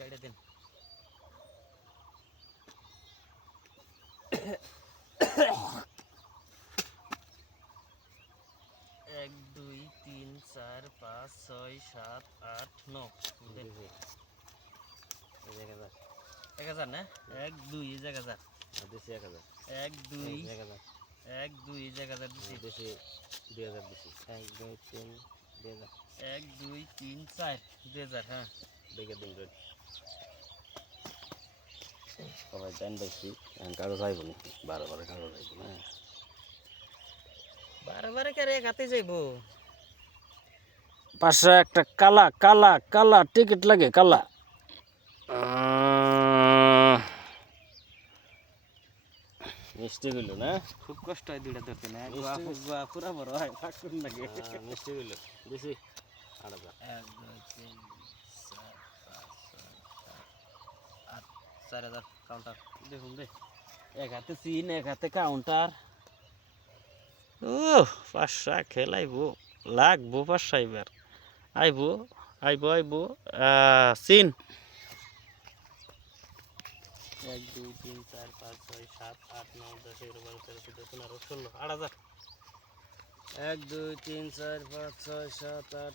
কেটে দিন। 1 2 3 4 5 6 7 8 9 1000 না 1 2 এই জায়গা যা দিছি 1000 1 2 1000 1 2 এই জায়গা যা দিছি দিছি 2000 দিছি 1 2 3 2000 1 2 3 4 2000 হ্যাঁ দেখে দিন রেড সবাই টাইম পাইছি কারো যাইব না 12 কারো যাইব না বারে করে গাতে যাইবো পাশে একটা কালা কালা কালা টিকিট লাগে কালা মিষ্টি গুলো না খুব কষ্ট হয় দুইটা ধরতে না মিষ্টি পুরা বড় হয় ফাঁকুন লাগে মিষ্টি গুলো দিছি 8000 1 2 3 4 5 6 7 8 4000 কাউন্টার দেখুন দে এক হাতে সিন এক হাতে কাউন্টার ও পাঁচশা খেলাইবো লাগবো পাঁচশা এবার আইবো আইবো আইবো সিন 1 2 3 4 5 6 7 8 9 10 11 12 13 14 15 16 16 8000 1 2 3 4 5 6 7 8